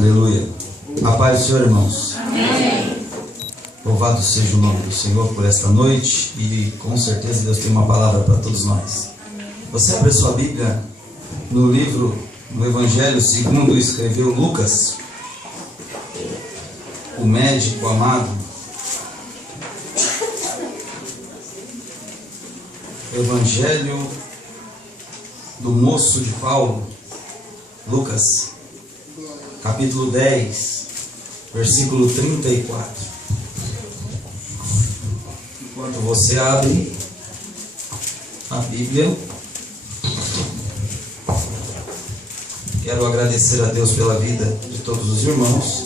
Aleluia. A paz do Senhor, irmãos. Amém. Louvado seja o nome do Senhor por esta noite e com certeza Deus tem uma palavra para todos nós. Você abre sua Bíblia no livro, no Evangelho segundo escreveu Lucas, o médico amado. Evangelho do moço de Paulo, Lucas, capítulo 10, versículo 34. Enquanto você abre a Bíblia, quero agradecer a Deus pela vida de todos os irmãos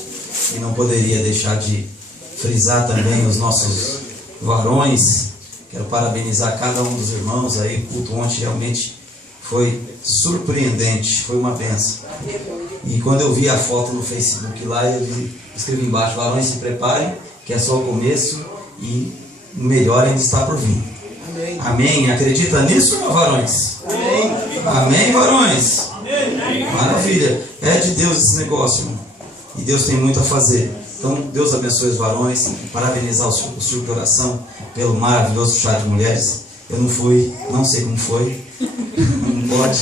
e não poderia deixar de frisar também os nossos varões. Quero parabenizar cada um dos irmãos aí. O culto ontem realmente foi surpreendente, foi uma bênção. E quando eu vi a foto no Facebook lá, eu escrevi embaixo: varões, se preparem, que é só o começo e o melhor ainda está por vir. Amém. Amém. Acredita nisso, meu varões? Amém. Amém, varões? Amém. Maravilha. É de Deus esse negócio, irmão. E Deus tem muito a fazer. Então, Deus abençoe os varões. Parabenizar o seu coração pelo maravilhoso chá de mulheres. Eu não fui, não sei como foi, não pode,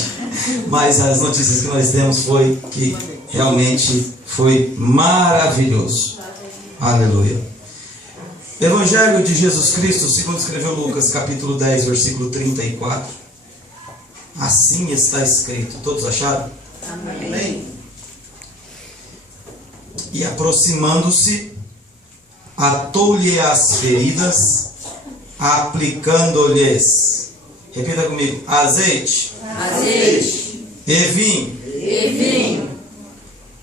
mas as notícias que nós temos foi que realmente foi maravilhoso. Aleluia. Evangelho de Jesus Cristo, segundo escreveu Lucas, capítulo 10, versículo 34. Assim está escrito. Todos acharam? Amém. E aproximando-se, atou-lhe as feridas, aplicando-lhes, repita comigo, azeite, e vinho,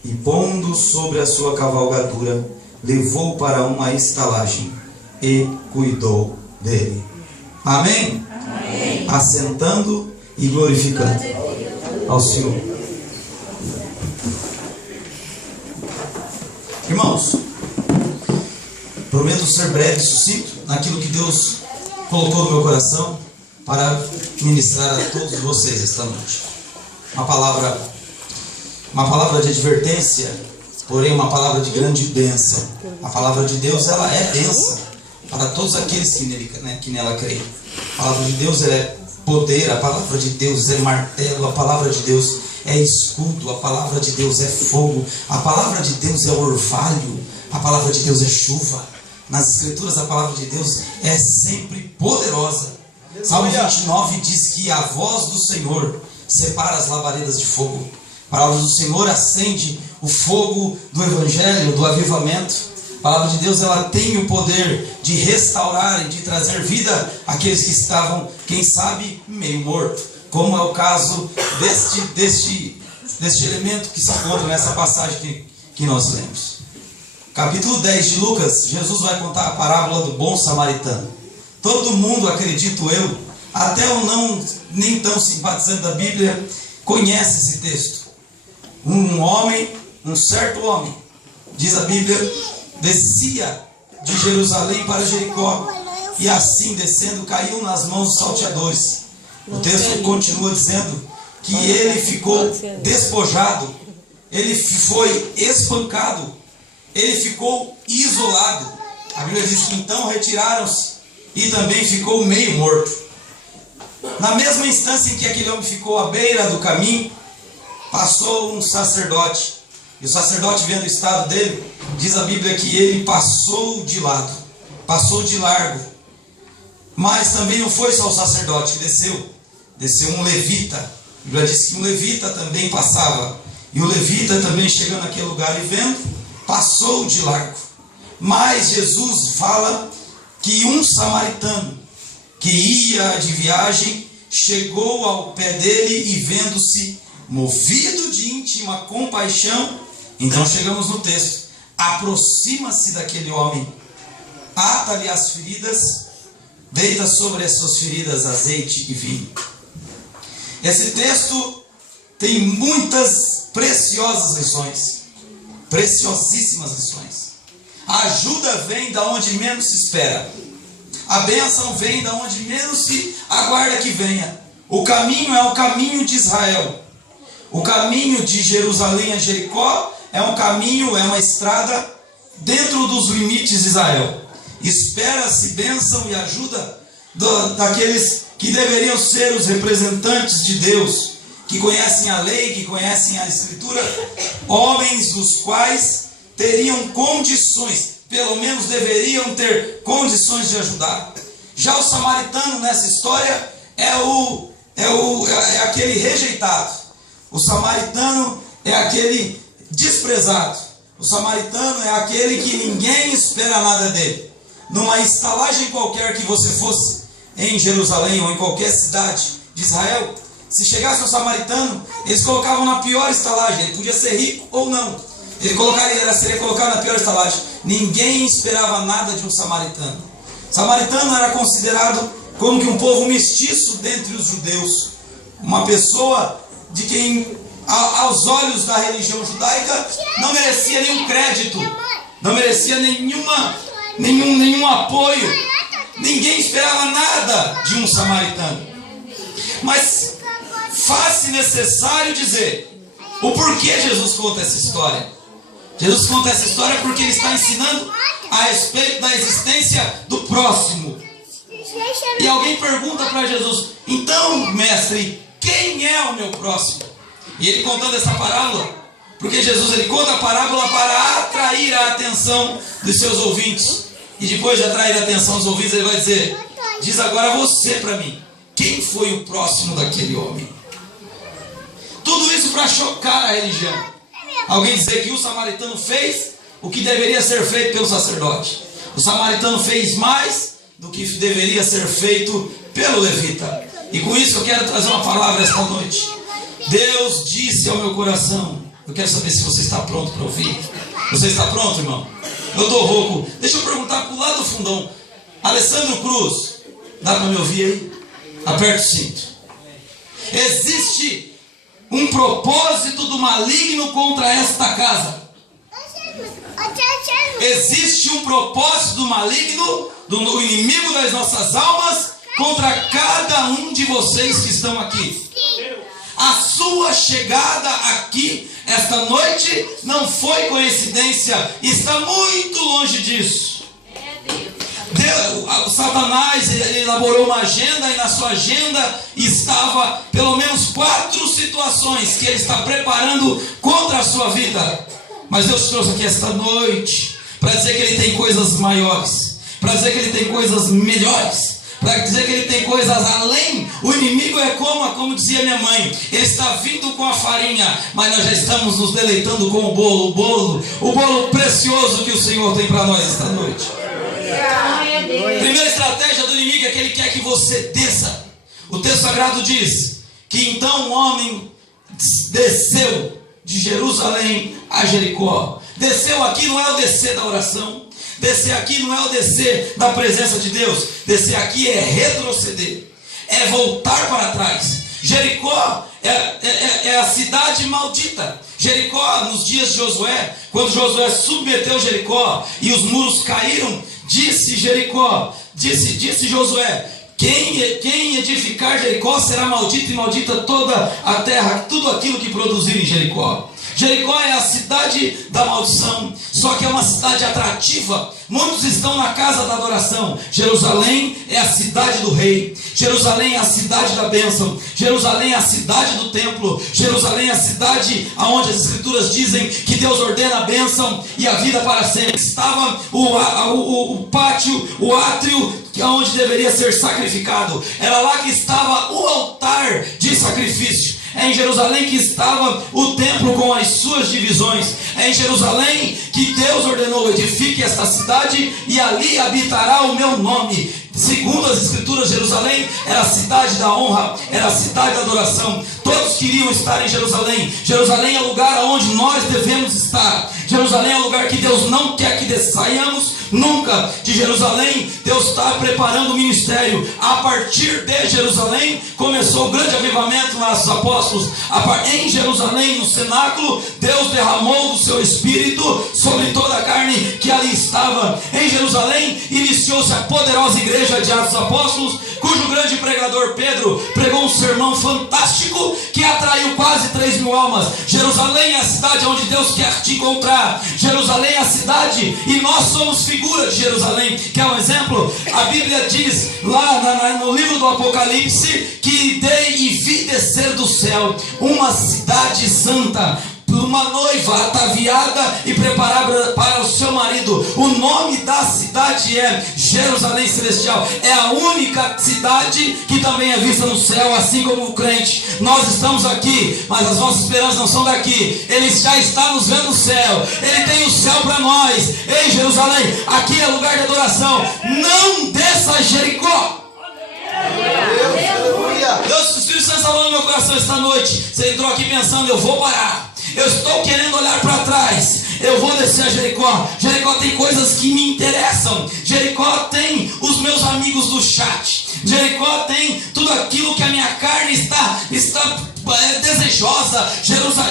e pondo sobre a sua cavalgadura, levou para uma estalagem e cuidou dele. Amém? Amém. Assentando e glorificando ao Senhor. Irmãos, prometo ser breve e sucinto naquilo que Deus colocou no meu coração para ministrar a todos vocês esta noite. Uma palavra de advertência, porém uma palavra de grande bênção. A palavra de Deus, ela é bênção para todos aqueles que nela creem. A palavra de Deus é poder, a palavra de Deus é martelo, a palavra de Deus é escudo, a palavra de Deus é fogo, a palavra de Deus é orvalho, a palavra de Deus é chuva. Nas Escrituras a palavra de Deus é sempre poderosa. Salmo 29 diz que a voz do Senhor separa as labaredas de fogo. A palavra do Senhor acende o fogo do Evangelho, do avivamento. A palavra de Deus, ela tem o poder de restaurar e de trazer vida àqueles que estavam, quem sabe, meio morto. Como é o caso deste elemento que se encontra nessa passagem que nós lemos. Capítulo 10 de Lucas, Jesus vai contar a parábola do bom samaritano. Todo mundo, acredito eu, até o não nem tão simpatizante da Bíblia, conhece esse texto. Um certo homem, diz a Bíblia, descia de Jerusalém para Jericó, e assim descendo caiu nas mãos dos salteadores. O texto continua dizendo que ele ficou despojado, ele foi espancado, ele ficou isolado. A Bíblia diz que então retiraram-se e também ficou meio morto. Na mesma instância em que aquele homem ficou à beira do caminho, passou um sacerdote. E o sacerdote, vendo o estado dele, diz a Bíblia que ele passou de lado, passou de largo. Mas também não foi só o sacerdote que desceu um levita. A Bíblia diz que um levita também passava. E o levita também, chegando naquele lugar e vendo, passou de largo. Mas Jesus fala que um samaritano que ia de viagem chegou ao pé dele e, vendo-se movido de íntima compaixão, então chegamos no texto, aproxima-se daquele homem, ata-lhe as feridas, deita sobre as suas feridas azeite e vinho. Esse texto tem muitas preciosas lições, preciosíssimas lições. A ajuda vem da onde menos se espera. A bênção vem da onde menos se aguarda que venha. O caminho é o caminho de Israel. O caminho de Jerusalém a Jericó é um caminho, é uma estrada dentro dos limites de Israel. Espera-se bênção e ajuda daqueles que deveriam ser os representantes de Deus, que conhecem a lei, que conhecem a Escritura, homens dos quais teriam condições, pelo menos deveriam ter condições de ajudar. Já o samaritano nessa história é aquele rejeitado. O samaritano é aquele desprezado. O samaritano é aquele que ninguém espera nada dele. Numa estalagem qualquer que você fosse, em Jerusalém ou em qualquer cidade de Israel, se chegasse um samaritano, eles colocavam na pior estalagem. Ele podia ser rico ou não, seria colocado na pior estalagem. Ninguém esperava nada de um samaritano. Samaritano era considerado como que um povo mestiço dentre os judeus, uma pessoa de quem, aos olhos da religião judaica, não merecia nenhum crédito, não merecia nenhum apoio. Ninguém esperava nada de um samaritano. Mas faz-se necessário dizer o porquê Jesus conta essa história. Jesus conta essa história porque ele está ensinando a respeito da existência do próximo. E alguém pergunta para Jesus: então, mestre, quem é o meu próximo? E ele contando essa parábola, porque Jesus ele conta a parábola para atrair a atenção dos seus ouvintes. E depois de atrair a atenção dos ouvintes, ele vai dizer: diz agora você para mim, quem foi o próximo daquele homem? Tudo isso para chocar a religião. Alguém dizer que o samaritano fez o que deveria ser feito pelo sacerdote. O samaritano fez mais do que deveria ser feito pelo levita. E com isso eu quero trazer uma palavra esta noite. Deus disse ao meu coração. Eu quero saber se você está pronto para ouvir. Você está pronto, irmão? Eu estou rouco. Deixa eu perguntar para o lado do fundão. Alessandro Cruz, dá para me ouvir aí? Aperta o cinto. Existe um propósito do maligno contra esta casa. Existe um propósito do maligno, do inimigo das nossas almas, contra cada um de vocês que estão aqui. A sua chegada aqui esta noite não foi coincidência, está muito longe disso. Satanás ele elaborou uma agenda, e na sua agenda estava pelo menos 4 situações que ele está preparando contra a sua vida. Mas Deus te trouxe aqui esta noite para dizer que ele tem coisas maiores, para dizer que ele tem coisas melhores, para dizer que ele tem coisas além. O inimigo é como dizia minha mãe, ele está vindo com a farinha, mas nós já estamos nos deleitando com o bolo precioso que o Senhor tem para nós esta noite. Primeira estratégia do inimigo é que ele quer que você desça. O texto sagrado diz que então um homem desceu de Jerusalém a Jericó. Desceu aqui não é o descer da oração. Descer aqui não é o descer da presença de Deus. Descer aqui é retroceder, é voltar para trás. Jericó é a cidade maldita. Jericó, nos dias de Josué, quando Josué submeteu Jericó e os muros caíram, disse Josué: quem edificar Jericó será maldito, e maldita toda a terra, tudo aquilo que produzir em Jericó. Jericó é a cidade da maldição, só que é uma cidade atrativa. Muitos estão na casa da adoração. Jerusalém é a cidade do rei. Jerusalém é a cidade da bênção. Jerusalém é a cidade do templo. Jerusalém é a cidade onde as escrituras dizem que Deus ordena a bênção e a vida para sempre. Estava o pátio, o átrio, que é onde deveria ser sacrificado. Era lá que estava o altar de sacrifício. É em Jerusalém que estava o templo com as suas divisões. É em Jerusalém que Deus ordenou: edifique esta cidade e ali habitará o meu nome. Segundo as escrituras, Jerusalém era a cidade da honra, era a cidade da adoração. Todos queriam estar em Jerusalém. Jerusalém é o lugar onde nós devemos estar. Jerusalém é o lugar que Deus não quer que saiamos nunca de Jerusalém. Deus está preparando o ministério. A partir de Jerusalém começou o grande avivamento lá dos apóstolos. Em Jerusalém, no cenáculo, Deus derramou do seu espírito sobre toda a carne que ali estava. Em Jerusalém iniciou-se a poderosa igreja de Atos dos Apóstolos. cujo grande pregador Pedro pregou um sermão fantástico que atraiu quase 3.000 almas. Jerusalém é a cidade onde Deus quer te encontrar. Jerusalém é a cidade e nós somos figura de Jerusalém. Quer um exemplo? A Bíblia diz lá no livro do Apocalipse que dei e vi descer do céu uma cidade santa, uma noiva ataviada e preparada para o seu marido. O nome da cidade é Jerusalém Celestial. É a única cidade que também é vista no céu, assim como o crente. Nós estamos aqui, mas as nossas esperanças não são daqui. Ele já está nos vendo no céu. Ele tem o céu para nós. Ei, Jerusalém, aqui é lugar de adoração. Não desça a Jericó. Deus, o Espírito Santo está falando no meu coração esta noite. Você entrou aqui pensando, eu vou parar, eu estou querendo olhar para trás, eu vou descer a Jericó. Jericó tem coisas que me interessam. Jericó tem os meus amigos do chat. Jericó tem tudo aquilo que a minha carne está desejosa.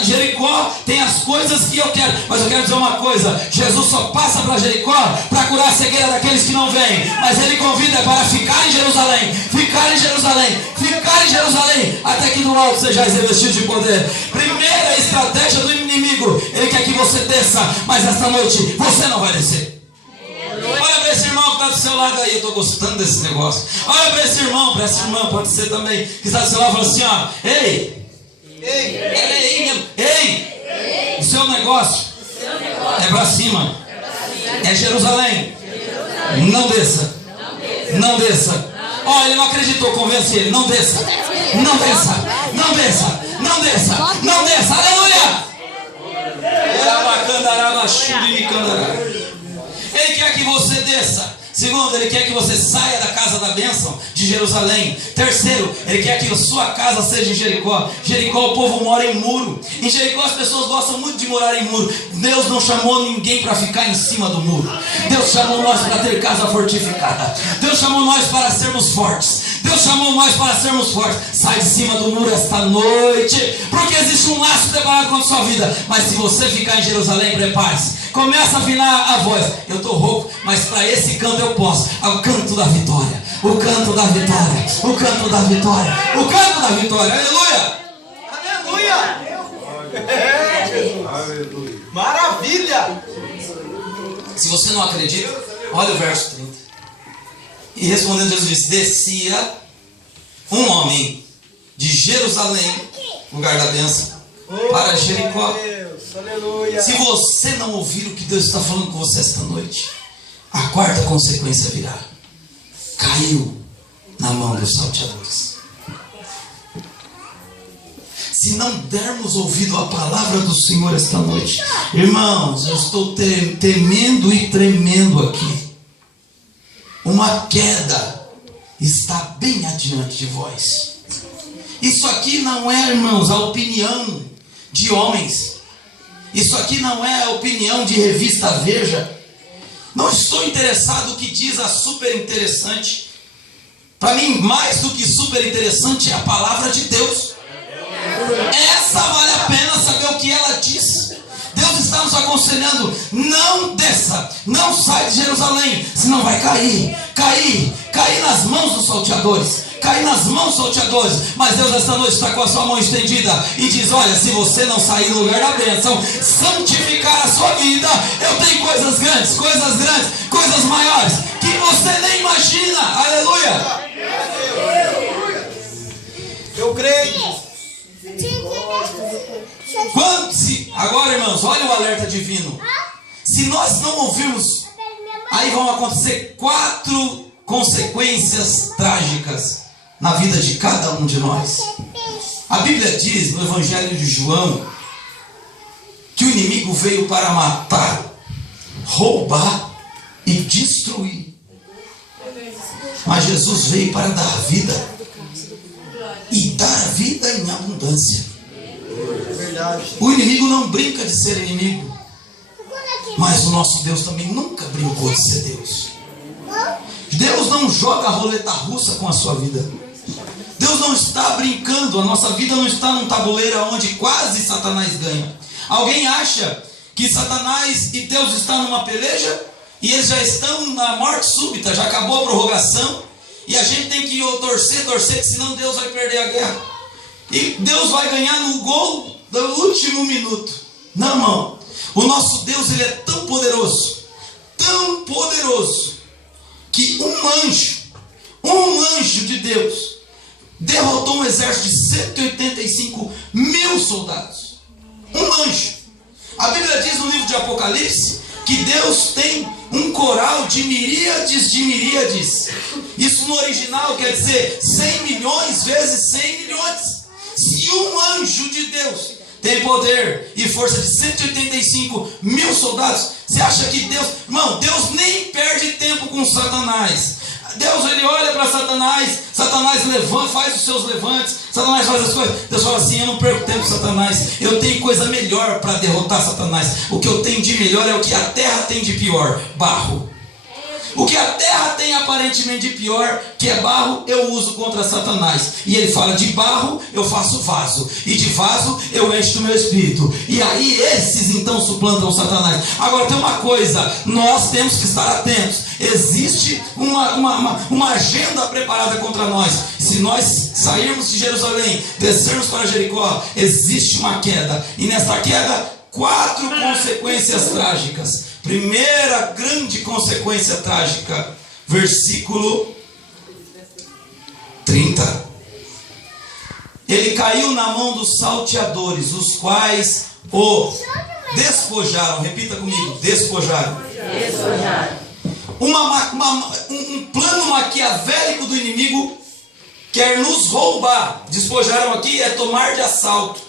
Jericó tem as coisas que eu quero. Mas eu quero dizer uma coisa: Jesus só passa para Jericó para curar a cegueira daqueles que não vêm. Mas Ele convida para ficar em Jerusalém, ficar em Jerusalém, ficar em Jerusalém, até que no alto sejais revestidos de poder. Primeira estratégia do inimigo: ele quer que você desça, mas esta noite você não vai descer. Olha para esse irmão que está do seu lado aí. Eu estou gostando desse negócio. Olha para esse irmão, para essa irmã, pode ser também, que está do seu lado e fala assim: ó, ei, o seu negócio é para cima, é Jerusalém. Não desça, não desça. Ó, ele não acreditou, convence ele. Não desça, não desça, não desça, não desça, não desça. Aleluia. Ele quer que você desça. Segundo, Ele quer que você saia da casa da bênção de Jerusalém. Terceiro, Ele quer que a sua casa seja em Jericó. Jericó, o povo mora em muro. Em Jericó as pessoas gostam muito de morar em muro. Deus não chamou ninguém para ficar em cima do muro. Deus chamou nós para ter casa fortificada. Deus chamou nós para sermos fortes. Deus chamou nós para sermos fortes. Sai de cima do muro esta noite, porque existe um laço preparado contra a sua vida. Mas se você ficar em Jerusalém, prepare-se. Começa a afinar a voz. Eu estou rouco, mas para esse canto eu posso. O canto da vitória, o canto da vitória, o canto da vitória, o canto da vitória. Aleluia! Aleluia! Maravilha! Se você não acredita, olha o verso 30. E respondendo, Jesus disse: descia um homem de Jerusalém, lugar da bênção, para Jericó. Aleluia. Se você não ouvir o que Deus está falando com você esta noite, a quarta consequência virá: caiu na mão dos salteadores. Se não dermos ouvido à palavra do Senhor esta noite, irmãos, eu estou temendo e tremendo aqui. Uma queda está bem adiante de vós. Isso aqui não é, irmãos, a opinião de homens. Isso aqui não é a opinião de revista Veja. Não estou interessado no que diz a super interessante. Para mim, mais do que super interessante é a palavra de Deus. Essa vale a pena saber o que ela diz. Deus está nos aconselhando: não desça, não sai de Jerusalém, senão vai cair nas mãos dos salteadores. Cair nas mãos dos salteadores. Mas Deus esta noite está com a sua mão estendida e diz: olha, se você não sair do lugar da bênção, santificar a sua vida, eu tenho coisas grandes, coisas maiores, que você nem imagina. Aleluia. Eu creio. Agora, irmãos, olha o alerta divino. Se nós não ouvirmos, aí vão acontecer 4 consequências trágicas na vida de cada um de nós. A Bíblia diz no Evangelho de João que o inimigo veio para matar, roubar e destruir. Mas Jesus veio para dar vida, e dar vida em abundância. O inimigo não brinca de ser inimigo, mas o nosso Deus também nunca brincou de ser Deus. Deus não joga a roleta russa com a sua vida. Deus não está brincando. A nossa vida não está num tabuleiro onde quase Satanás ganha. Alguém acha que Satanás e Deus estão numa peleja e eles já estão na morte súbita, já acabou a prorrogação E a gente tem que torcer, que senão Deus vai perder a guerra. E Deus vai ganhar no gol do último minuto. Não, irmão. O nosso Deus, ele é tão poderoso, que um anjo de Deus derrotou um exército de 185 mil soldados. Um anjo. A Bíblia diz no livro de Apocalipse que Deus tem um coral de miríades. Isso no original quer dizer 100 milhões vezes 100 milhões. Se um anjo de Deus tem poder e força de 185 mil soldados, você acha que Deus... Irmão, Deus nem perde tempo com Satanás. Deus, ele olha para Satanás levanta, faz os seus levantes, Satanás faz as coisas. Deus fala assim: eu não perco tempo com Satanás, eu tenho coisa melhor para derrotar Satanás. O que eu tenho de melhor é o que a terra tem de pior: barro. O que a terra tem aparentemente de pior, que é barro, eu uso contra Satanás. E ele fala: de barro eu faço vaso, e de vaso eu encho do meu espírito. E aí esses então suplantam Satanás. Agora tem uma coisa, nós temos que estar atentos. Existe uma agenda preparada contra nós. Se nós sairmos de Jerusalém, descermos para Jericó, existe uma queda. E nessa queda, 4 consequências trágicas. Primeira grande consequência trágica, versículo 30. Ele caiu na mão dos salteadores, os quais o despojaram. Repita comigo: despojaram. Um plano maquiavélico do inimigo quer nos roubar. Despojaram aqui é tomar de assalto.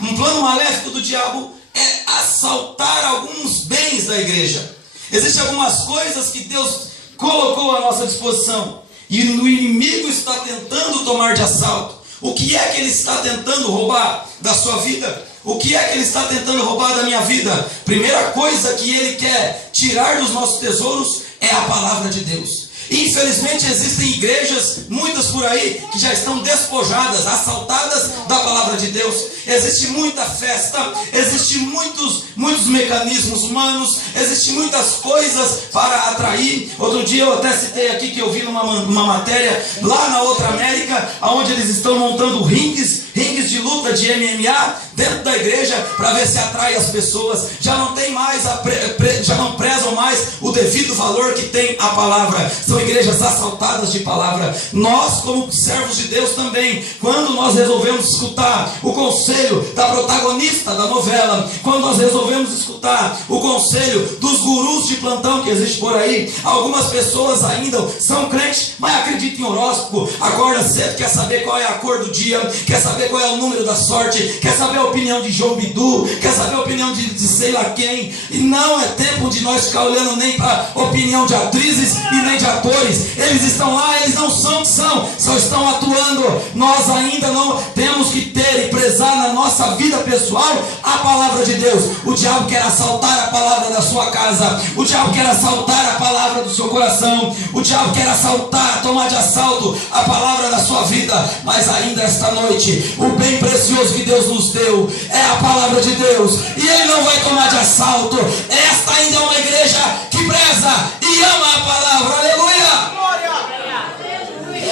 Um plano maléfico do diabo é assaltar alguns bens da igreja. Existem algumas coisas que Deus colocou à nossa disposição e o inimigo está tentando tomar de assalto. O que é que ele está tentando roubar da sua vida? O que é que ele está tentando roubar da minha vida? Primeira coisa que ele quer tirar dos nossos tesouros é a palavra de Deus. Infelizmente existem igrejas, muitas por aí, que já estão despojadas, assaltadas da palavra de Deus. Existe muita festa, existe muitos mecanismos humanos, existe muitas coisas para atrair. Outro dia eu até citei aqui que eu vi numa matéria lá na Outra América, onde eles estão montando ringues de luta de MMA dentro da igreja para ver se atrai as pessoas. Já não tem mais já não prezam mais o devido valor que tem a palavra. São igrejas assaltadas de palavra. Nós, como servos de Deus também, quando nós resolvemos escutar o conselho da protagonista da novela, quando nós resolvemos escutar o conselho dos gurus de plantão que existe por aí, algumas pessoas ainda são crentes, mas acreditam em horóscopo, acorda cedo, quer saber qual é a cor do dia, quer saber qual é o número da sorte, quer saber a opinião de João Bidu, quer saber a opinião de sei lá quem. E não é tempo de nós ficar olhando nem para a opinião de atrizes e nem de atores. Eles estão lá, eles não são o que são, só estão atuando. Nós ainda não temos que ter e prezar na nossa vida pessoal a palavra de Deus. O diabo quer assaltar a palavra da sua casa, o diabo quer assaltar a palavra do seu coração, o diabo quer assaltar, tomar de assalto a palavra da sua vida. Mas ainda esta noite, o bem precioso que Deus nos deu é a palavra de Deus, e Ele não vai tomar de assalto. Esta ainda é uma igreja que preza e ama a palavra. Aleluia!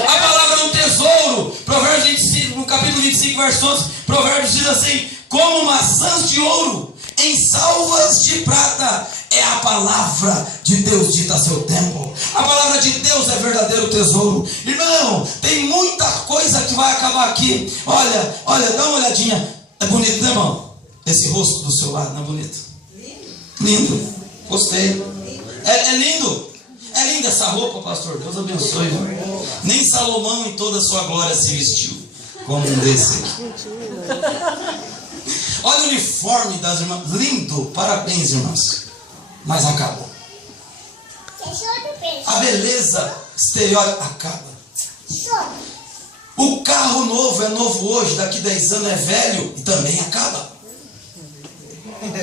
A palavra é um tesouro. Provérbios 25, no capítulo 25, verso 11, Provérbios diz assim: como maçãs de ouro em salvas de prata é a palavra de Deus dita a seu tempo. A palavra de Deus é verdadeiro tesouro. Irmão, tem muita coisa que vai acabar aqui. Olha, dá uma olhadinha. É bonito, né, irmão? Esse rosto do seu lado, não é bonito? Lindo. Gostei. É lindo. É linda essa roupa, pastor. Deus abençoe. Viu? Nem Salomão em toda a sua glória se vestiu como um desse aqui. Olha o uniforme das irmãs. Lindo. Parabéns, irmãs. Mas acabou. A beleza exterior acaba. O carro novo é novo hoje, daqui 10 anos é velho e também acaba.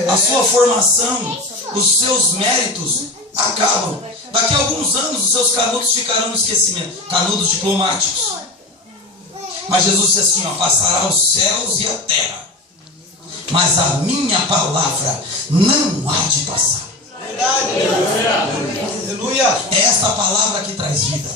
A sua formação, os seus méritos acabam. Daqui a alguns anos os seus canudos ficarão no esquecimento. Canudos diplomáticos. Mas Jesus disse assim, passará os céus e a terra, mas a minha palavra não há de passar. Aleluia. É esta palavra que traz vida.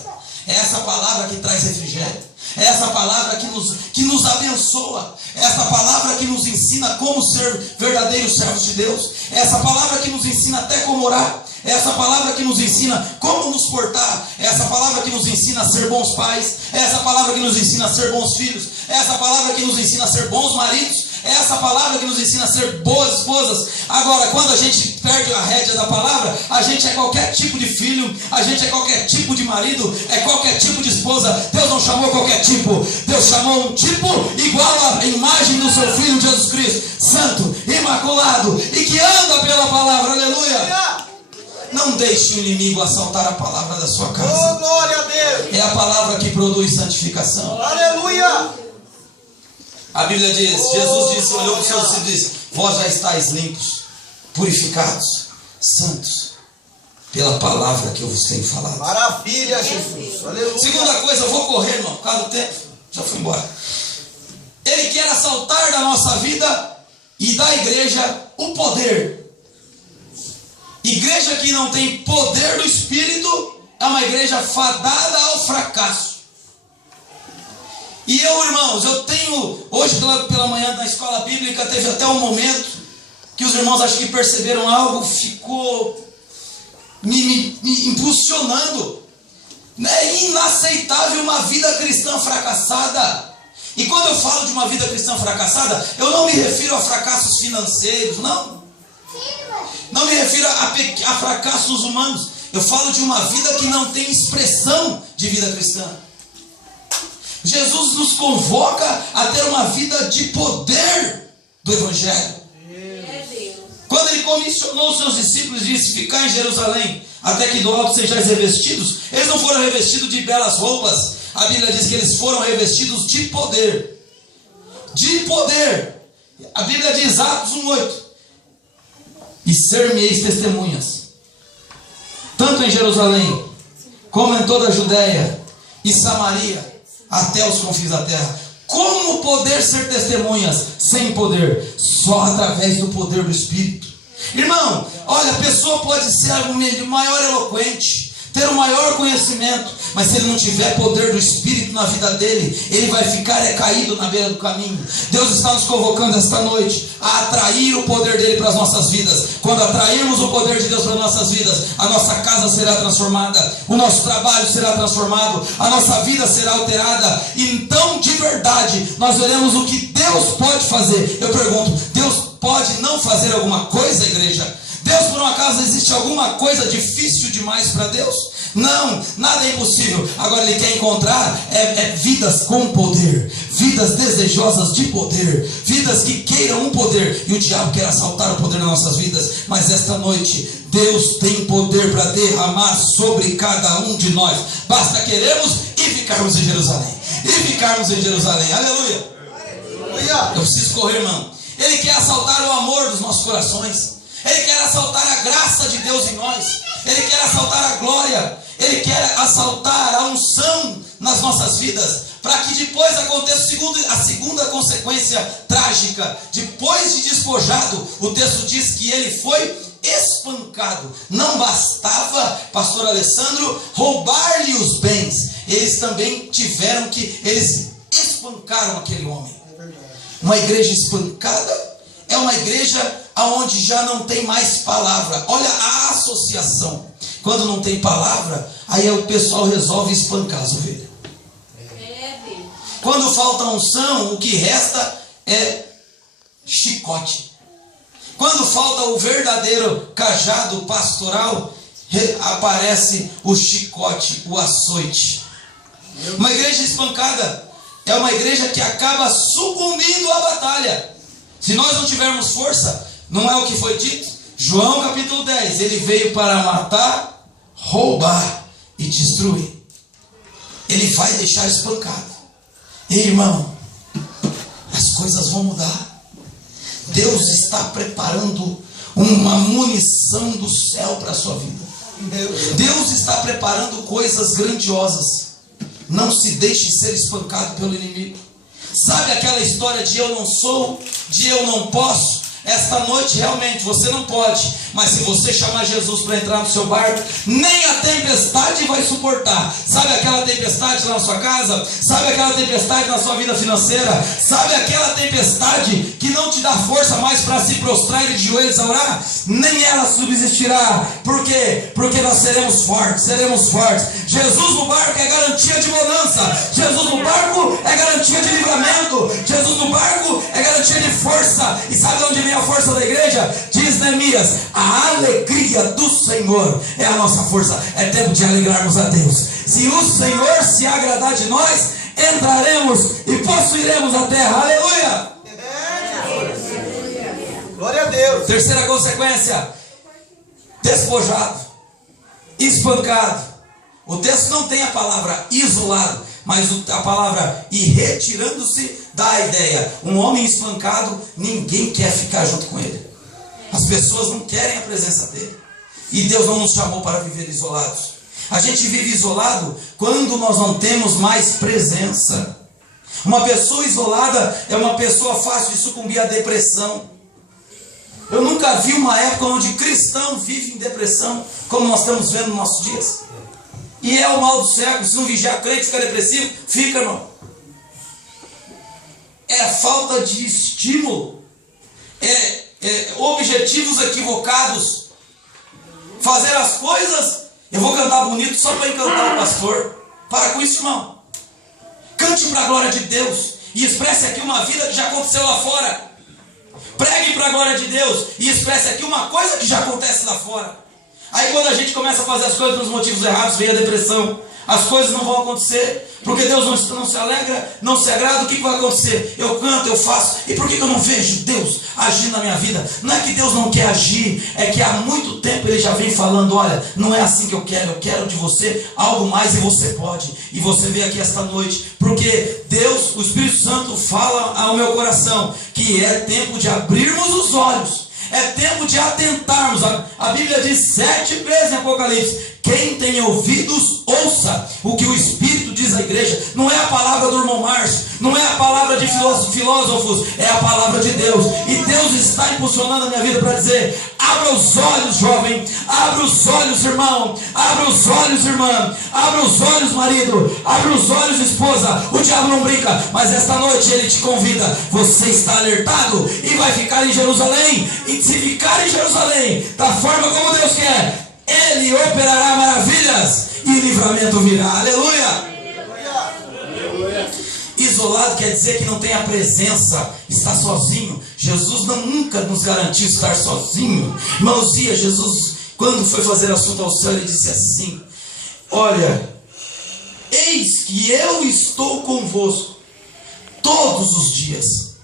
É essa palavra que traz refrigério. É essa palavra que nos abençoa. É essa palavra que nos ensina como ser verdadeiros servos de Deus. É essa palavra que nos ensina até como orar. É essa palavra que nos ensina como nos portar. É essa palavra que nos ensina a ser bons pais. É essa palavra que nos ensina a ser bons filhos. É essa palavra que nos ensina a ser bons maridos. É essa palavra que nos ensina a ser boas esposas. Agora, quando a gente perde a rédea da palavra, a gente é qualquer tipo de filho, a gente é qualquer tipo de marido, é qualquer tipo de esposa. Deus não chamou qualquer tipo. Deus chamou um tipo igual à imagem do seu Filho Jesus Cristo, santo, imaculado e que anda pela palavra. Aleluia! Não deixe o inimigo assaltar a palavra da sua casa. Oh, glória a Deus! É a palavra que produz santificação. Aleluia! A Bíblia diz, Jesus disse, olhou para os seus discípulos e disse: vós já estáis limpos, purificados, santos, pela palavra que eu vos tenho falado. Maravilha, Jesus. Aleluia. Segunda coisa, eu vou correr, irmão, por causa do tempo, já fui embora. Ele quer assaltar da nossa vida e da igreja o poder. Igreja que não tem poder do Espírito é uma igreja fadada ao fracasso. E eu, irmãos, eu tenho, hoje pela manhã na escola bíblica, teve até um momento que os irmãos acho que perceberam algo, ficou me impulsionando. É inaceitável uma vida cristã fracassada. E quando eu falo de uma vida cristã fracassada, eu não me refiro a fracassos financeiros, não. Não me refiro a fracassos humanos. Eu falo de uma vida que não tem expressão de vida cristã. Jesus nos convoca a ter uma vida de poder do Evangelho. Quando ele comissionou os seus discípulos e disse: ficar em Jerusalém até que do alto sejais revestidos, eles não foram revestidos de belas roupas. A Bíblia diz que eles foram revestidos de poder. De poder. A Bíblia diz, Atos 1:8: e ser-me-eis testemunhas, tanto em Jerusalém, como em toda a Judéia e Samaria, até os confins da terra. Como poder ser testemunhas sem poder? Só através do poder do Espírito. Irmão, olha, a pessoa pode ser o maior eloquente, ter o maior conhecimento, mas se ele não tiver poder do Espírito na vida dele, ele vai ficar caído na beira do caminho. Deus está nos convocando esta noite a atrair o poder dele para as nossas vidas. Quando atrairmos o poder de Deus para as nossas vidas, a nossa casa será transformada, o nosso trabalho será transformado, a nossa vida será alterada. Então, de verdade, nós veremos o que Deus pode fazer. Eu pergunto, Deus pode não fazer alguma coisa, igreja? Deus, por um acaso, existe alguma coisa difícil demais para Deus? Não, nada é impossível. Agora ele quer encontrar vidas com poder, vidas desejosas de poder, vidas que queiram um poder. E o diabo quer assaltar o poder nas nossas vidas. Mas esta noite Deus tem poder para derramar sobre cada um de nós. Basta queremos e ficarmos em Jerusalém. E ficarmos em Jerusalém. Aleluia. Eu preciso correr, irmão. Ele quer assaltar o amor dos nossos corações. Ele quer assaltar a graça de Deus em nós. Ele quer assaltar a glória. Ele quer assaltar a unção nas nossas vidas, para que depois aconteça a segunda consequência trágica. Depois de despojado, o texto diz que ele foi espancado. Não bastava, pastor Alessandro, roubar-lhe os bens, eles também tiveram que, eles espancaram aquele homem. Uma igreja espancada é uma igreja onde já não tem mais palavra. Olha a associação. Quando não tem palavra, aí o pessoal resolve espancar as ovelhas. Quando falta unção, o que resta é chicote. Quando falta o verdadeiro cajado pastoral, aparece o chicote, o açoite. Uma igreja espancada é uma igreja que acaba sucumbindo à batalha. Se nós não tivermos força, não é o que foi dito? João capítulo 10, ele veio para matar, roubar e destruir. Ele vai deixar espancado. Ei, irmão, as coisas vão mudar. Deus está preparando uma munição do céu para a sua vida. Deus está preparando coisas grandiosas. Não se deixe ser espancado pelo inimigo. Sabe aquela história de eu não sou, de eu não posso? Esta noite realmente você não pode, mas Mas se você chamar Jesus para entrar no seu barco, nem a tempestade vai suportar. Sabe aquela tempestade lá na sua casa? Sabe aquela tempestade na sua vida financeira? Sabe aquela tempestade que não te dá força mais para se prostrar e de joelhos a orar? Nem ela subsistirá. Por quê? Porque nós seremos fortes, seremos fortes. Jesus no barco é garantia de bonança. Jesus no barco é garantia de livramento. Jesus no barco é garantia de força. E sabe de onde vem a força da igreja? Diz Neemias: a alegria do Senhor é a nossa força. É tempo de alegrarmos a Deus. Se o Senhor se agradar de nós, entraremos e possuiremos a terra. Aleluia! Glória a Deus. Terceira consequência: despojado, espancado. O texto não tem a palavra isolado, mas a palavra e retirando-se dá a ideia. Um homem espancado, ninguém quer ficar junto com ele. As pessoas não querem a presença dele. E Deus não nos chamou para viver isolados. A gente vive isolado quando nós não temos mais presença. Uma pessoa isolada é uma pessoa fácil de sucumbir à depressão. Eu nunca vi uma época onde cristão vive em depressão, como nós estamos vendo nos nossos dias. E é o mal do século. Se não vigiar crente, fica depressivo, fica, irmão. É falta de estímulo. Objetivos equivocados. Fazer as coisas. Eu vou cantar bonito só para encantar o pastor. Para com isso, irmão. Cante para a glória de Deus e expresse aqui uma vida que já aconteceu lá fora. Pregue para a glória de Deus e expresse aqui uma coisa que já acontece lá fora. Aí quando a gente começa a fazer as coisas pelos motivos errados, vem a depressão. As coisas não vão acontecer, porque Deus não se alegra, não se agrada. O que vai acontecer? Eu canto, eu faço. E por que eu não vejo Deus agindo na minha vida? Não é que Deus não quer agir, é que há muito tempo Ele já vem falando: olha, não é assim que eu quero de você algo mais, e você pode. E você veio aqui esta noite, porque Deus, o Espírito Santo, fala ao meu coração que é tempo de abrirmos os olhos. É tempo de atentarmos. A Bíblia diz 7 vezes em Apocalipse: quem tem ouvidos, ouça o que o Espírito diz à igreja. Não é a palavra do irmão Márcio, não é a palavra de filósofos, é a palavra de Deus. E Deus está impulsionando a minha vida para dizer: abra os olhos, jovem, abra os olhos, irmão, abra os olhos, irmã, abra os olhos, marido, abra os olhos, esposa. O diabo não brinca, mas esta noite ele te convida. Você está alertado e vai ficar em Jerusalém. E se ficar em Jerusalém da forma como Deus quer, Ele operará maravilhas e livramento virá. Aleluia! Isolado quer dizer que não tem a presença, está sozinho. Jesus nunca nos garantiu estar sozinho. Irmãos, Jesus, quando foi fazer assunto ao céu, ele disse assim: olha, eis que eu estou convosco todos os dias,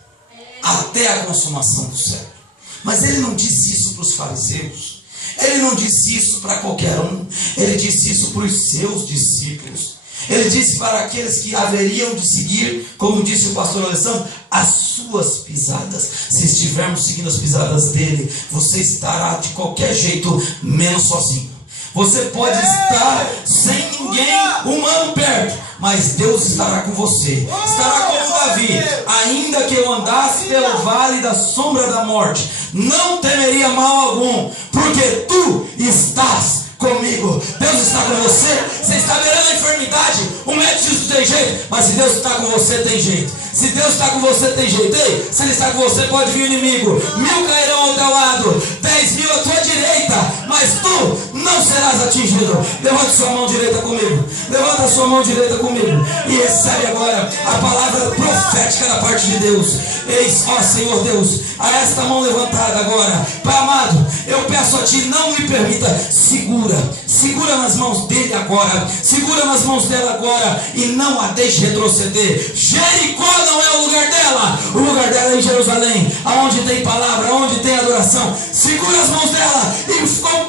até a consumação do século. Mas ele não disse isso para os fariseus. Ele não disse isso para qualquer um. Ele disse isso para os seus discípulos. Ele disse para aqueles que haveriam de seguir, como disse o pastor Alessandro, as suas pisadas. Se estivermos seguindo as pisadas dele, você estará de qualquer jeito menos sozinho. Você pode estar sem ninguém humano perto, mas Deus estará com você. Estará como Davi: ainda que eu andasse pelo vale da sombra da morte, não temeria mal algum, porque tu estás comigo. Deus está com você. Você está beirando a enfermidade, o médico diz que tem jeito, mas se Deus está com você, tem jeito. Se Deus está com você, tem jeito. Ei, se Ele está com você, pode vir o inimigo. 1000 cairão ao teu lado, 10.000 à tua direita, mas tu não serás atingido. Levanta sua mão direita comigo. Levanta sua mão direita comigo e recebe agora a palavra profética da parte de Deus. Eis, ó Senhor Deus, a esta mão levantada agora, Pai amado, eu peço a Ti, não me permita. Segura nas mãos dele agora, segura nas mãos dela agora, e não a deixe retroceder. Jericó não é o lugar dela. O lugar dela é em Jerusalém, aonde tem palavra, aonde tem adoração. Segura as mãos dela e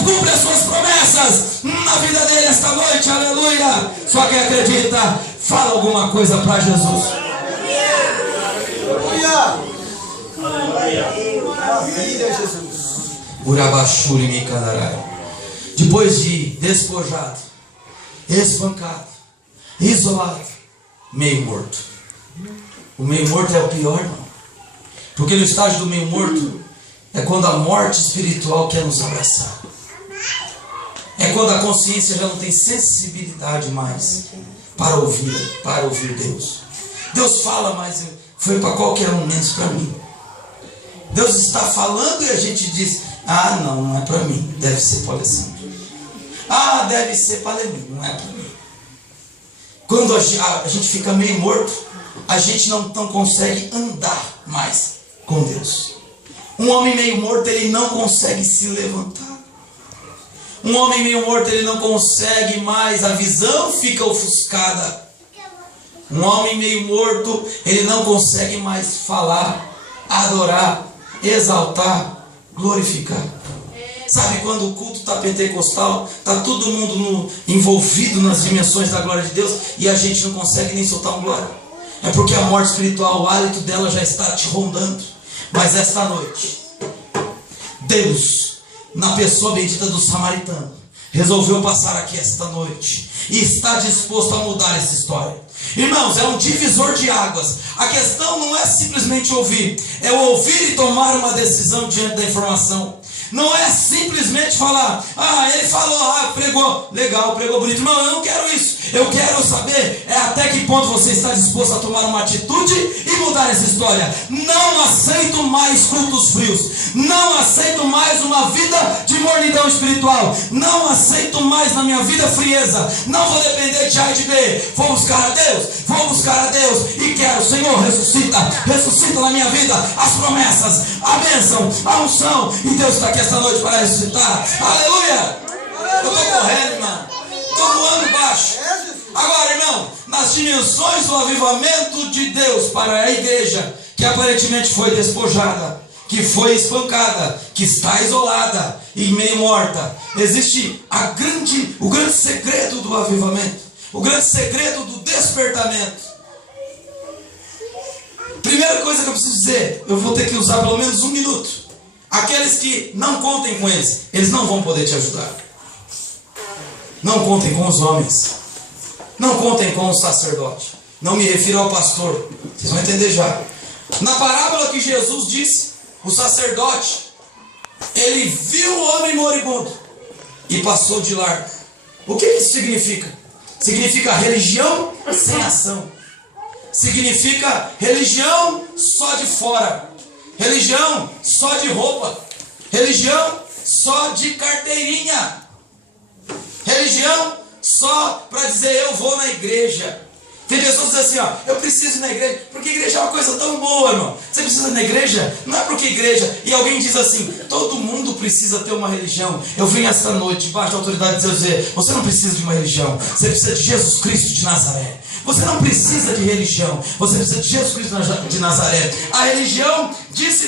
cumpre as suas promessas na vida dele esta noite. Aleluia. Só quem acredita, fala alguma coisa para Jesus. Maravilha, Jesus. Urabachuri me candará. Depois de despojado, espancado, isolado, meio morto. O meio morto é o pior, irmão. Porque no estágio do meio morto, É quando a morte espiritual quer nos abraçar. É quando a consciência já não tem sensibilidade mais para ouvir Deus. Deus fala, mas foi para qualquer um, menos para mim. Deus está falando e a gente diz: ah, não é para mim, deve ser para o Alessandro. Ah, deve ser para Lenin, não é para mim. Quando a gente fica meio morto, a gente não consegue andar mais com Deus. Um homem meio morto, ele não consegue se levantar. Um homem meio morto, ele não consegue mais, a visão fica ofuscada. Um homem meio morto, ele não consegue mais falar, adorar, exaltar, glorificar. Sabe quando o culto está pentecostal, está todo mundo envolvido nas dimensões da glória de Deus e a gente não consegue nem soltar um glória? É porque a morte espiritual, o hálito dela já está te rondando. Mas esta noite, Deus, na pessoa bendita do samaritano, resolveu passar aqui esta noite e está disposto a mudar essa história. Irmãos, é um divisor de águas. A questão não é simplesmente ouvir, é o ouvir e tomar uma decisão diante da informação. Não é simplesmente falar: ah, ele falou, pregou, legal, pregou bonito. Não, eu não quero isso. Eu quero saber até que ponto você está disposto a tomar uma atitude e mudar essa história. Não aceito mais cultos frios. Não aceito mais uma vida de mornidão espiritual. Não aceito mais na minha vida frieza. Não vou depender de A e de B. Vou buscar a Deus e quero, Senhor, ressuscita na minha vida as promessas, a bênção, a unção. E Deus está aqui esta noite para ressuscitar. Aleluia! Eu estou correndo, irmão. Estou voando baixo. Agora, irmão, nas dimensões do avivamento de Deus para a igreja, que aparentemente foi despojada, que foi espancada, que está isolada e meio morta, existe o grande segredo do avivamento, o grande segredo do despertamento. Primeira coisa que eu preciso dizer, eu vou ter que usar pelo menos 1 minuto. Aqueles que não contem com eles não vão poder te ajudar. Não contem com os homens. Não contem com o sacerdote. Não me refiro ao pastor. Vocês vão entender já. Na parábola que Jesus disse, o sacerdote, ele viu o homem moribundo e passou de largo. O que isso significa? Significa religião sem ação. Significa religião só de fora. Religião só de roupa. Religião só de carteirinha. Religião só para dizer eu vou na igreja. Tem pessoas que dizem assim, eu preciso ir na igreja, porque igreja é uma coisa tão boa, irmão. Você precisa ir na igreja? Não é porque igreja. E alguém diz assim, todo mundo precisa ter uma religião. Eu venho esta noite, debaixo da autoridade de Deus, dizer, você não precisa de uma religião. Você precisa de Jesus Cristo de Nazaré. Você não precisa de religião. Você precisa de Jesus Cristo de Nazaré. A religião disse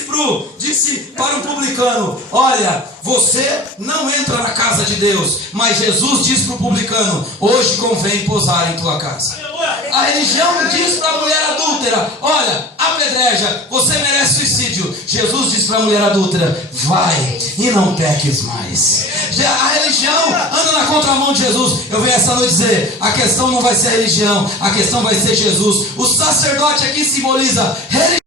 para um publicano, olha, você não entra na casa de Deus. Mas Jesus disse para o publicano, hoje convém pousar em tua casa. A religião diz para a mulher adúltera, olha, apedreja, você merece suicídio. Jesus diz para a mulher adúltera, vai e não peques mais. A religião anda na contramão de Jesus. Eu venho essa noite dizer, a questão não vai ser a religião, a questão vai ser Jesus. O sacerdote aqui simboliza religião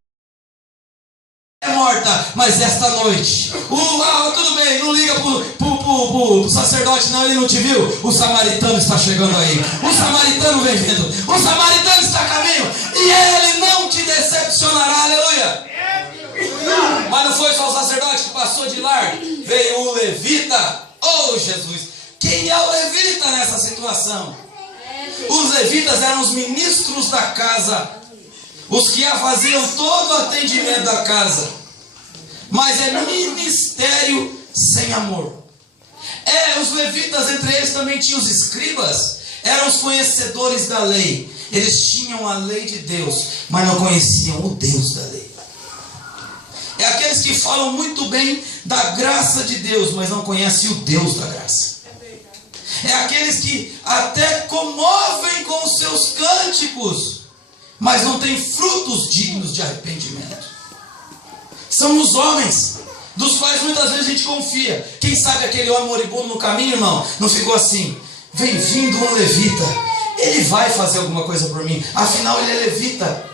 morta, mas esta noite, tudo bem, não liga pro sacerdote, não, ele não te viu. O samaritano está chegando aí. O samaritano vem vindo. O samaritano está a caminho e ele não te decepcionará. Aleluia. Mas não foi só o sacerdote que passou de largo, veio o levita. Oh Jesus, quem é o levita nessa situação? Os levitas eram os ministros da casa, os que faziam todo o atendimento da casa. Mas é ministério sem amor. Os levitas, entre eles também tinham os escribas, eram os conhecedores da lei. Eles tinham a lei de Deus, mas não conheciam o Deus da lei. É aqueles que falam muito bem da graça de Deus, mas não conhecem o Deus da graça. É aqueles que até comovem com os seus cânticos, mas não têm frutos dignos de arrependimento. São os homens dos quais muitas vezes a gente confia. Quem sabe aquele homem moribundo no caminho, irmão, não ficou assim, vem vindo um levita, ele vai fazer alguma coisa por mim, afinal ele é levita.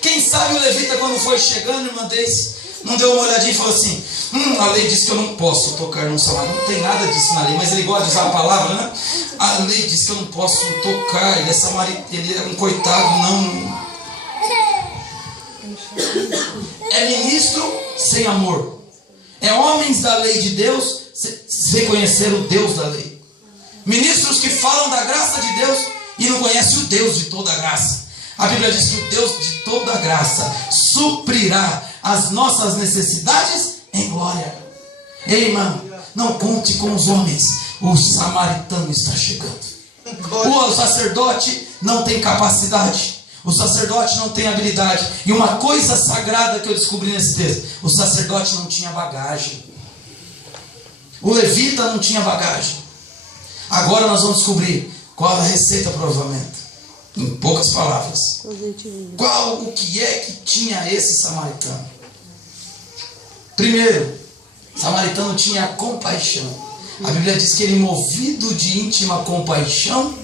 Quem sabe o levita, quando foi chegando, irmã Deise, não deu uma olhadinha e falou assim: a lei diz que eu não posso tocar num samaritano. Não tem nada disso na lei, mas ele gosta de usar a palavra, né? A lei diz que eu não posso tocar, ele é samaritano, ele é um coitado, não. É ministro sem amor. É homens da lei de Deus sem conhecer o Deus da lei. Ministros que falam da graça de Deus e não conhecem o Deus de toda a graça. A Bíblia diz que o Deus de toda a graça suprirá as nossas necessidades em glória. Ei, irmão, não conte com os homens. O samaritano está chegando. O sacerdote não tem capacidade. O sacerdote não tem habilidade. E uma coisa sagrada que eu descobri nesse texto: o sacerdote não tinha bagagem. O levita não tinha bagagem. Agora nós vamos descobrir qual a receita para o avivamento. Em poucas palavras, o que é que tinha esse samaritano? Primeiro, o samaritano tinha compaixão. A Bíblia diz que ele, movido de íntima compaixão,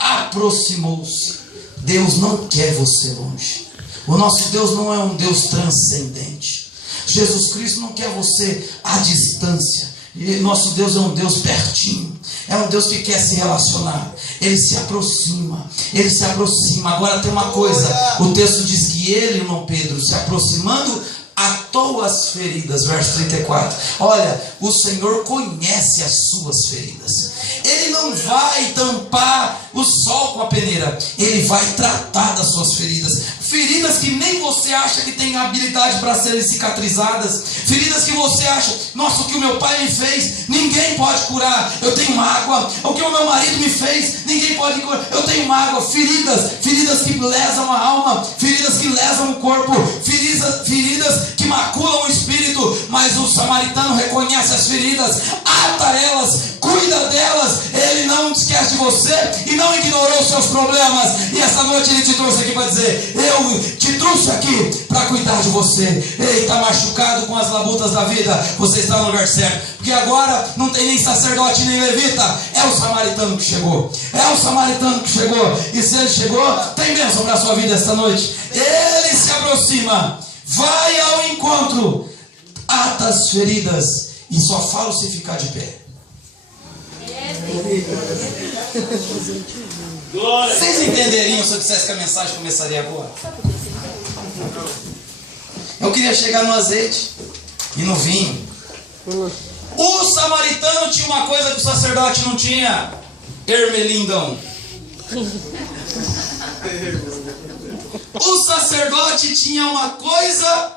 aproximou-se. Deus não quer você longe. O nosso Deus não é um Deus transcendente. Jesus Cristo não quer você à distância. E nosso Deus é um Deus pertinho. É um Deus que quer se relacionar. Ele se aproxima. Ele se aproxima. Agora tem uma coisa. O texto diz que ele, irmão Pedro, se aproximando, atou as feridas. Verso 34. Olha, o Senhor conhece as suas feridas. Ele não vai tampar o sol com a peneira. Ele vai tratar das suas feridas. Feridas que nem você acha que tem habilidade para serem cicatrizadas. Feridas que você acha: nossa, o que o meu pai me fez, ninguém pode curar. Eu tenho mágoa. O que o meu marido me fez, ninguém pode curar. Eu tenho mágoa. Feridas que lesam a alma. Feridas que lesam o corpo. Feridas que maculam o espírito. Mas o samaritano reconhece as feridas, ata elas, cuida delas. Ele não esquece de você e não ignorou os seus problemas. E essa noite ele te trouxe aqui para dizer: eu te trouxe aqui para cuidar de você. Ele está machucado com as labutas da vida. Você está no lugar certo. Porque agora não tem nem sacerdote nem levita. É o samaritano que chegou. É o samaritano que chegou. E se ele chegou, tem bênção para a sua vida esta noite. Ele se aproxima, vai ao encontro, ata as feridas e só fala se ficar de pé. Vocês entenderiam se eu dissesse que a mensagem começaria agora? Eu queria chegar no azeite e no vinho. O samaritano tinha uma coisa que o sacerdote não tinha: ermelindão. O sacerdote tinha uma coisa.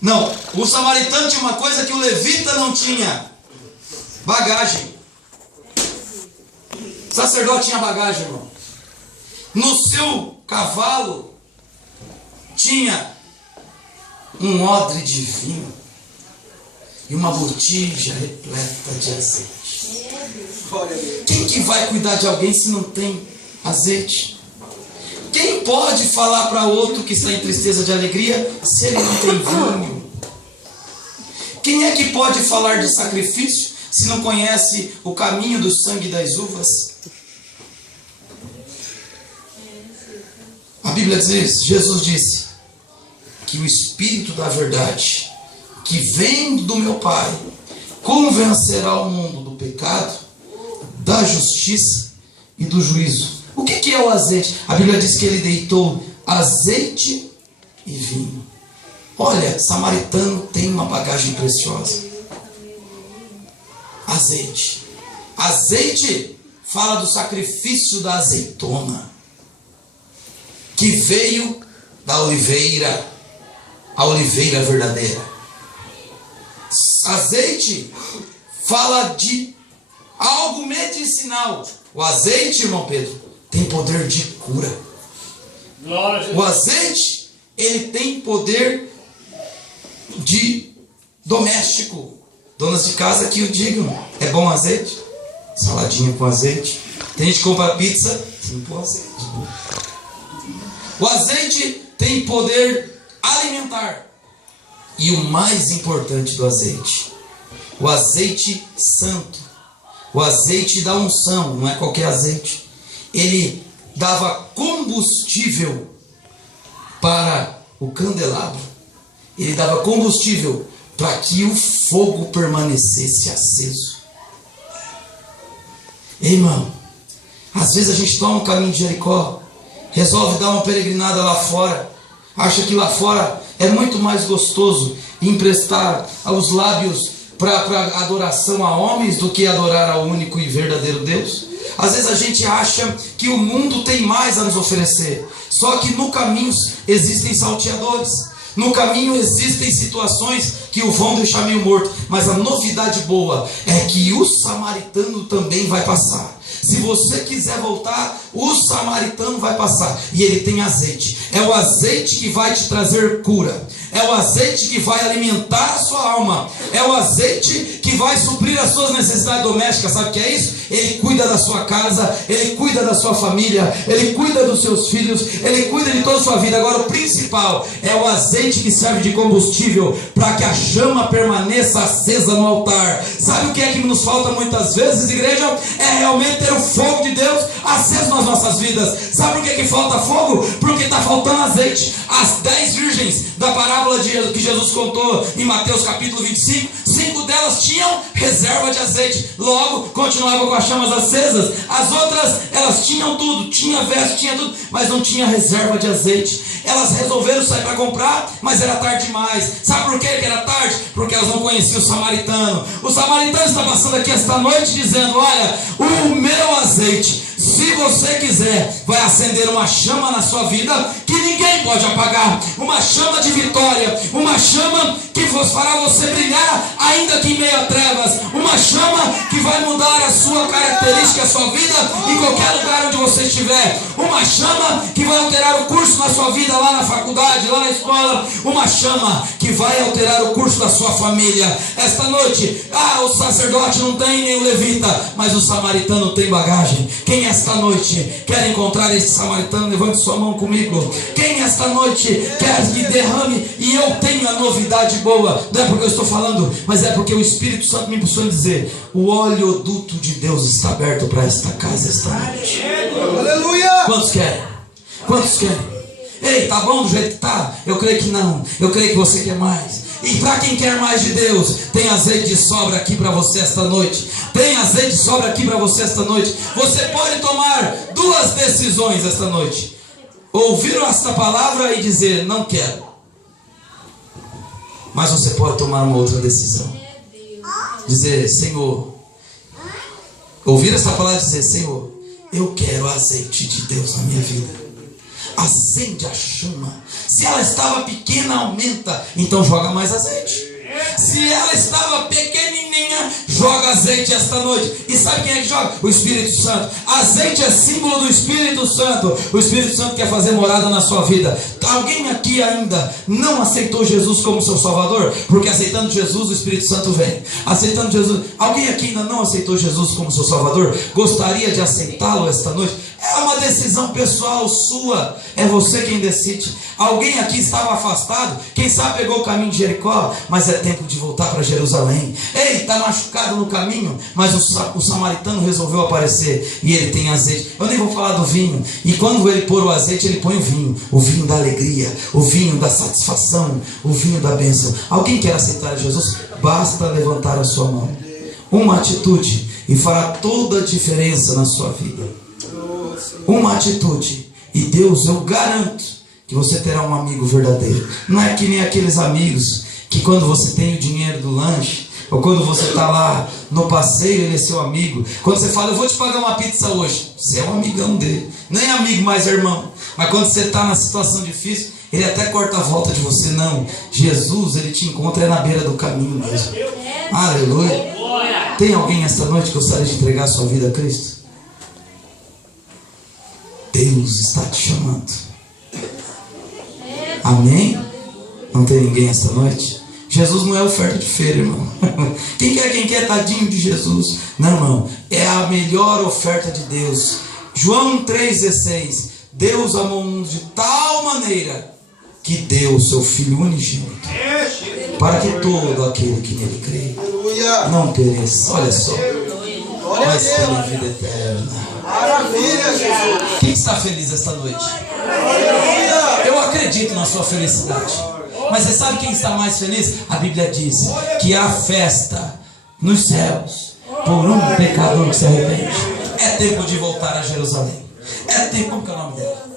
Não, o samaritano tinha uma coisa que o levita não tinha: bagagem. O sacerdote tinha bagagem, irmão. No seu cavalo tinha um odre de vinho e uma botija repleta de azeite. Quem que vai cuidar de alguém se não tem azeite? Quem pode falar para outro que está em tristeza de alegria se ele não tem vinho? Quem é que pode falar de sacrifício se não conhece o caminho do sangue das uvas? A Bíblia diz, Jesus disse que o Espírito da verdade, que vem do meu Pai, convencerá o mundo do pecado, da justiça e do juízo. O que é o azeite? A Bíblia diz que ele deitou azeite e vinho. Olha, samaritano tem uma bagagem preciosa. Azeite. Azeite fala do sacrifício da azeitona, que veio da oliveira, a oliveira verdadeira. Azeite fala de algo medicinal. O azeite, irmão Pedro, tem poder de cura. O azeite, ele tem poder de doméstico. Donas de casa que o digam: é bom azeite? Saladinha com azeite. Tem gente que compra pizza sem pôr azeite. O azeite tem poder alimentar. E o mais importante do azeite: o azeite santo. O azeite da unção, não é qualquer azeite. Ele dava combustível para o candelabro, ele dava combustível para que o fogo permanecesse aceso. Ei, irmão, às vezes a gente toma um caminho de Jericó, resolve dar uma peregrinada lá fora, acha que lá fora é muito mais gostoso emprestar os lábios para adoração a homens do que adorar ao único e verdadeiro Deus. Às vezes a gente acha que o mundo tem mais a nos oferecer, só que no caminho existem salteadores, no caminho existem situações que o vão deixar meio morto, mas a novidade boa é que o samaritano também vai passar. Se você quiser voltar, o samaritano vai passar. E ele tem azeite. É o azeite que vai te trazer cura. É o azeite que vai alimentar a sua alma. É o azeite que vai suprir as suas necessidades domésticas. Sabe o que é isso? Ele cuida da sua casa, ele cuida da sua família, ele cuida dos seus filhos, ele cuida de toda a sua vida. Agora o principal é o azeite que serve de combustível para que a chama permaneça acesa no altar. Sabe o que é que nos falta muitas vezes, igreja? É realmente ter o fogo de Deus aceso nas nossas vidas. Sabe por que falta fogo? Porque está faltando azeite. As 10 virgens da parábola que Jesus contou em Mateus capítulo 25, 5 delas tinham reserva de azeite, logo continuavam com as chamas acesas. As outras, elas tinham tudo, tinha veste, tinha tudo, mas não tinha reserva de azeite. Elas resolveram sair para comprar, mas era tarde demais. Sabe por que era tarde? Porque elas não conheciam o samaritano. O samaritano está passando aqui esta noite dizendo: olha, o meu azeite, se você quiser, vai acender uma chama na sua vida que ninguém pode apagar. Uma chama de vitória, uma chama que fará você brilhar ainda que em meio a trevas. Uma chama que vai mudar a sua característica, a sua vida em qualquer lugar onde você estiver. Uma chama que vai alterar o curso na sua vida, lá na faculdade, lá na escola. Uma chama que vai alterar o curso da sua família. Esta noite, o sacerdote não tem, nem o levita, mas o samaritano tem bagagem. Quem esta noite quer encontrar esse samaritano? Levante sua mão comigo. Quem esta noite quer que derrame? E eu tenho a novidade boa. Não é porque eu estou falando, mas é porque o Espírito Santo me impulsou a dizer: o oleoduto de Deus está aberto para esta casa esta noite. Aleluia! Quantos querem? Quantos querem? Ei, tá bom do jeito que tá? Eu creio que não. Eu creio que você quer mais. E para quem quer mais de Deus, tem azeite de sobra aqui para você esta noite. Tem azeite de sobra aqui para você esta noite. Você pode tomar 2 decisões esta noite: ouvir esta palavra e dizer não quero. Mas você pode tomar uma outra decisão: dizer, Senhor, ouvir essa palavra e dizer, Senhor, eu quero azeite de Deus na minha vida. Acende a chama. Se ela estava pequena, aumenta, então joga mais azeite. Se ela estava pequenininha, joga azeite esta noite. E sabe quem é que joga? O Espírito Santo. Azeite é símbolo do Espírito Santo. O Espírito Santo quer fazer morada na sua vida. Alguém aqui ainda não aceitou Jesus como seu Salvador? Porque aceitando Jesus, o Espírito Santo vem. Aceitando Jesus. Alguém aqui ainda não aceitou Jesus como seu Salvador? Gostaria de aceitá-lo esta noite? É uma decisão pessoal sua. É você quem decide. Alguém aqui estava afastado, quem sabe pegou o caminho de Jericó, mas é tempo de voltar para Jerusalém. Ei, está machucado no caminho, mas o samaritano resolveu aparecer e ele tem azeite. Eu nem vou falar do vinho. E quando ele pôr o azeite, ele põe o vinho da alegria, o vinho da satisfação, o vinho da bênção. Alguém quer aceitar Jesus? Basta levantar a sua mão. Uma atitude e fará toda a diferença na sua vida. Uma atitude, e Deus, eu garanto que você terá um amigo verdadeiro. Não é que nem aqueles amigos que quando você tem o dinheiro do lanche, ou quando você está lá no passeio, ele é seu amigo. Quando você fala, eu vou te pagar uma pizza hoje, você é um amigão dele. Nem amigo, mas irmão. Mas quando você está na situação difícil, ele até corta a volta de você. Não, Jesus, ele te encontra na beira do caminho mesmo. Aleluia. Tem alguém esta noite que gostaria de entregar a sua vida a Cristo? Deus está te chamando. Amém? Não tem ninguém esta noite? Jesus não é oferta de feira, irmão. Quem quer tadinho de Jesus? Não, irmão. É a melhor oferta de Deus. João 3,16. Deus amou o mundo de tal maneira que deu o seu Filho unigênito, para que todo aquele que nele crê não pereça. Olha só, mas tenha vida eterna. Maravilha, Jesus. Quem está feliz esta noite? Aleluia. Eu Eu acredito na sua felicidade. Mas você sabe quem está mais feliz? A Bíblia diz que há festa nos céus por um pecador que se arrepende. É tempo de voltar a Jerusalém. É tempo, como que é o nome dela?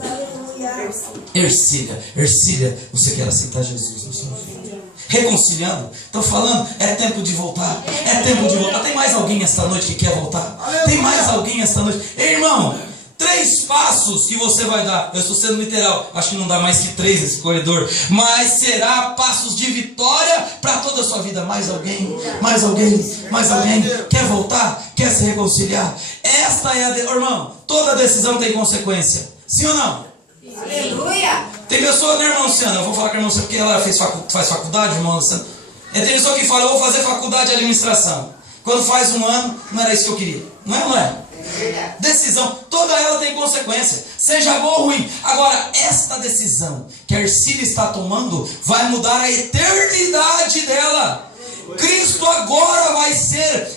Ercília. Ercília, você quer aceitar Jesus na sua vida? Reconciliando, estou falando, é tempo de voltar. É tempo de voltar. Tem mais alguém esta noite que quer voltar? Tem mais alguém esta noite? Ei, irmão, 3 passos que você vai dar. Eu estou sendo literal, acho que não dá mais que 3 nesse corredor, mas será passos de vitória para toda a sua vida. Mais alguém? Mais alguém? Mais alguém? Quer voltar? Quer se reconciliar? Esta é a irmão, toda decisão tem consequência. Sim ou não? Aleluia! Tem pessoa, né, irmã Luciana? Eu vou falar com a irmã Luciana porque ela faz faculdade, irmã Luciana. Tem pessoa que fala, eu vou fazer faculdade de administração. Quando faz um ano, não era isso que eu queria. Não é, não é? Decisão, toda ela tem consequência, seja boa ou ruim. Agora, esta decisão que a Ercília está tomando vai mudar a eternidade dela. Cristo agora vai ser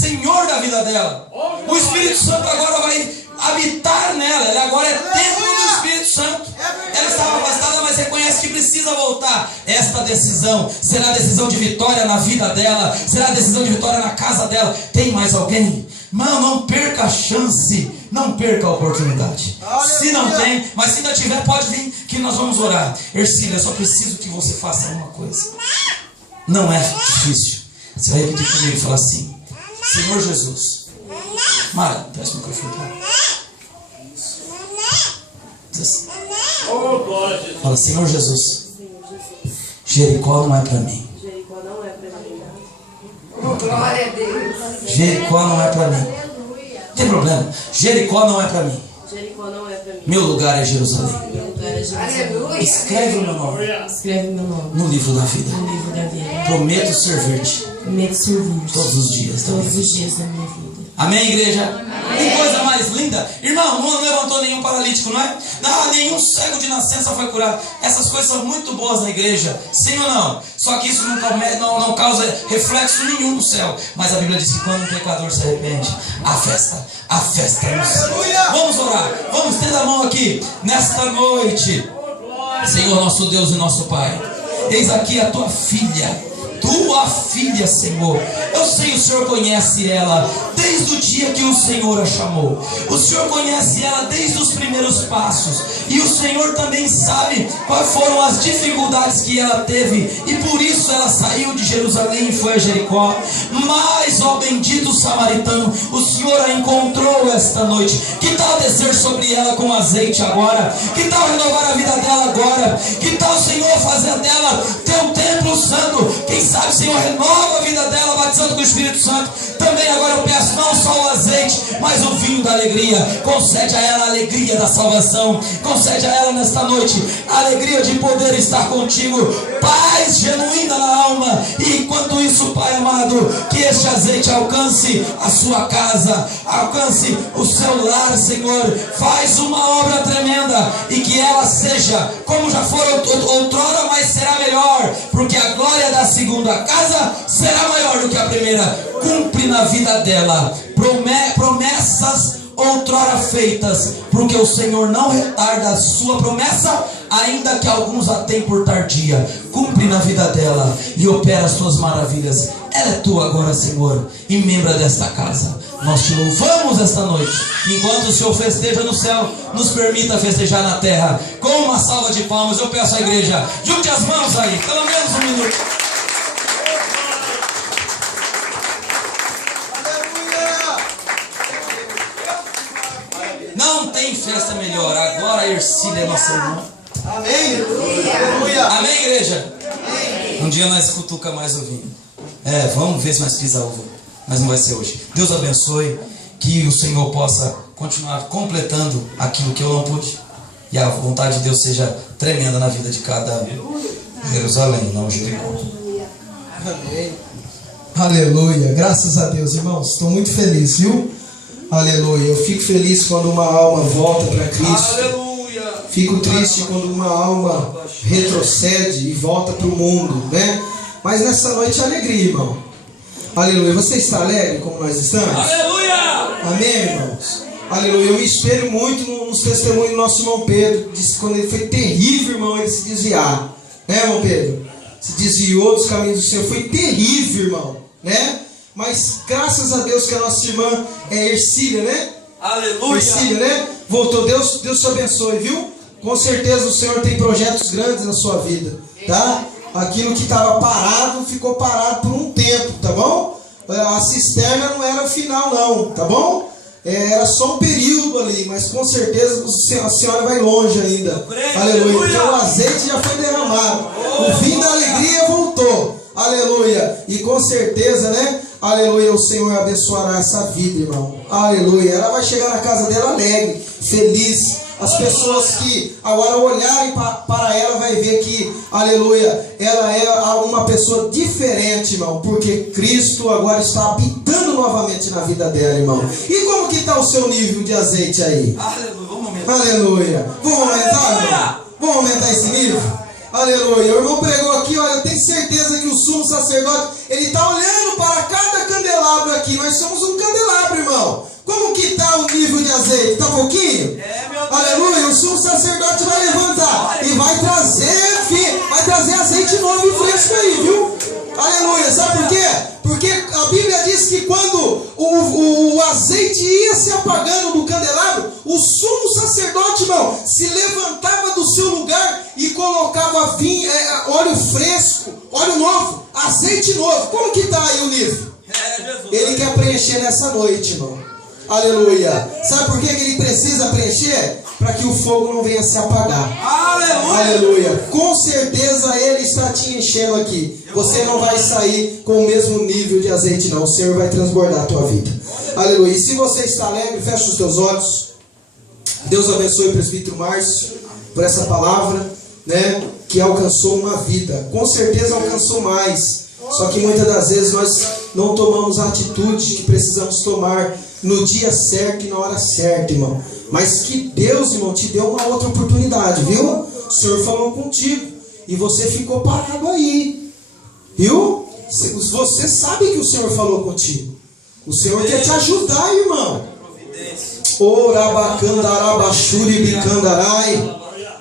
Senhor da vida dela. O Espírito Santo agora vai habitar nela. Ela agora é templo do Espírito Santo. Ela estava afastada, mas reconhece que precisa voltar. Esta decisão será decisão de vitória na vida dela, será decisão de vitória na casa dela. Tem mais alguém? Mano, não perca a chance, não perca a oportunidade. Se não tem, mas se ainda tiver, pode vir que nós vamos orar. Ercília, eu só preciso que você faça uma coisa. Não é difícil. Você vai repetir comigo e falar assim: Senhor Jesus. Mara, peça o microfone para ela. Fala, Senhor Jesus. Jericó não é para mim. Glória a Deus. Jericó não é para mim. Não tem problema. Jericó não é para mim. Jericó não é para mim. Meu lugar é Jerusalém. Meu lugar é Jerusalém. Aleluia. Escreve o meu nome Escreve meu nome no livro da vida. no livro da vida. Prometo servir-te Prometo servir todos os dias da minha todos os vida. dias da minha vida. Amém, igreja? Tem coisa mais linda? Irmão, não levantou nenhum paralítico, não é? Não, nenhum cego de nascença foi curado. Essas coisas são muito boas na igreja, sim ou não? Só que isso não causa reflexo nenhum no céu. Mas a Bíblia diz que quando um pecador se arrepende, a festa no céu. Vamos orar, vamos estender a mão aqui nesta noite. Senhor, nosso Deus e nosso Pai, eis aqui a tua filha, Senhor. Eu sei, o Senhor conhece ela desde o dia que o Senhor a chamou. O Senhor conhece ela desde os primeiros passos. E o Senhor também sabe quais foram as dificuldades que ela teve. E por isso ela saiu de Jerusalém e foi a Jericó. Mas, ó bendito samaritano, o Senhor a encontrou esta noite. Que tal descer sobre ela com azeite agora? Que tal renovar a vida dela agora? Que tal, Senhor, fazer dela teu templo santo? Quem sabe, Senhor, renova a vida dela, batizando com o Espírito Santo. Também agora eu peço não só o azeite, mas o vinho da alegria. Concede a ela a alegria da salvação. Concede a ela nesta noite a alegria de poder estar contigo. Paz genuína na alma. E enquanto isso, Pai amado, que este azeite alcance a sua casa, alcance o seu lar, Senhor. Faz uma obra tremenda e que ela seja como já foi outrora, mas será melhor, porque a glória da segunda casa será maior do que a primeira. Cumpre na vida dela promessas outrora feitas, porque o Senhor não retarda a sua promessa, ainda que alguns a tenham por tardia. Cumpre na vida dela e opera as tuas maravilhas. Ela é tua agora, Senhor, e membra desta casa. Nós te louvamos esta noite. Enquanto o Senhor festeja no céu, nos permita festejar na terra. Com uma salva de palmas, eu peço à igreja, junte as mãos aí, pelo menos um minuto. Não tem festa melhor. Agora a Ercília é nossa irmã. Amém. Aleluia. Amém, igreja? Amém. Um dia nós cutuca mais o vinho. Vamos ver se nós pisa uva. Mas não vai ser hoje. Deus abençoe. Que o Senhor possa continuar completando aquilo que eu não pude. E a vontade de Deus seja tremenda na vida de cada Jerusalém, não Jericó. Amém. Aleluia. Graças a Deus, irmãos. Estou muito feliz, viu? Aleluia. Eu fico feliz quando uma alma volta para Cristo. Aleluia. Fico triste quando uma alma retrocede e volta para o mundo, né? Mas nessa noite é alegria, irmão. Aleluia. Você está alegre como nós estamos? Aleluia. Amém, irmãos? Aleluia. Eu me espelho muito nos testemunhos do nosso irmão Pedro. Disse que quando ele foi terrível, irmão, ele se desviar. Né, irmão Pedro? Se desviou dos caminhos do Senhor. Foi terrível, irmão. Né? Mas graças a Deus que a nossa irmã é Ercília, né? Aleluia. Ercília, né? Voltou. Deus te abençoe, viu? Com certeza o Senhor tem projetos grandes na sua vida. Tá? Aquilo que estava parado, ficou parado por um tempo, tá bom? A cisterna não era o final não, tá bom? Era só um período ali, mas com certeza a senhora vai longe ainda. Aleluia. Porque o azeite já foi derramado. O vinho da alegria voltou. Aleluia. E com certeza, né? Aleluia, o Senhor abençoará essa vida, irmão. Aleluia. Ela vai chegar na casa dela alegre, feliz. As pessoas que agora olharem para ela vai ver que, aleluia, ela é uma pessoa diferente, irmão. Porque Cristo agora está habitando novamente na vida dela, irmão. E como que está o seu nível de azeite aí? Aleluia, vamos aumentar. Aleluia. Vamos aumentar, irmão? Vamos aumentar esse nível? Aleluia. O irmão pregou aqui, olha, eu tenho certeza que o sumo sacerdote, ele está olhando para cada candelabro aqui. Nós somos um candelabro, irmão. Como que está o nível de azeite? Está pouquinho? Aleluia. O sumo sacerdote vai levantar e vai trazer azeite novo e fresco aí, viu? Aleluia. Sabe por quê? Porque a Bíblia diz que quando o azeite ia se apagando do candelabro, o sumo sacerdote, irmão, se levantava do seu lugar e colocava óleo fresco, óleo novo, azeite novo. Como que está aí o nível? Ele quer preencher nessa noite, irmão. Aleluia. Sabe por que ele precisa preencher? Para que o fogo não venha se apagar. Aleluia. Aleluia. Com certeza ele está te enchendo aqui. Você não vai sair com o mesmo nível de azeite, não. O Senhor vai transbordar a tua vida. Aleluia. E se você está alegre, fecha os teus olhos. Deus abençoe o presbítero Márcio por essa palavra, né, que alcançou uma vida. Com certeza alcançou mais. Só que muitas das vezes nós não tomamos a atitude que precisamos tomar no dia certo e na hora certa, irmão. Mas que Deus, irmão, te deu uma outra oportunidade, viu? O Senhor falou contigo e você ficou parado aí, viu? Você sabe que o Senhor falou contigo. O Senhor quer te ajudar, irmão.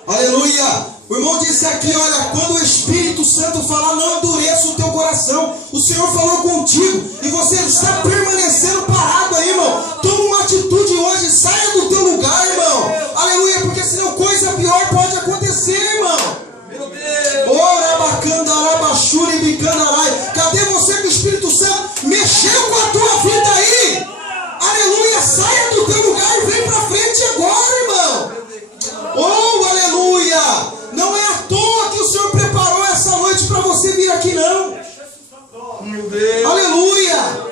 Aleluia. O irmão disse aqui, olha, quando o Espírito Santo falar, não endureça o teu coração. O Senhor falou contigo e você está permanecendo parado aí, irmão. Toma uma atitude hoje, saia do teu lugar, irmão. Aleluia, porque senão coisa pior pode acontecer, irmão. Cadê você que o Espírito Santo mexeu com a tua vida aí? Aleluia, saia do teu lugar e vem pra frente agora, irmão. Oh, aleluia. Não é à toa que o Senhor preparou essa noite para você vir aqui, não. Meu Deus. Aleluia.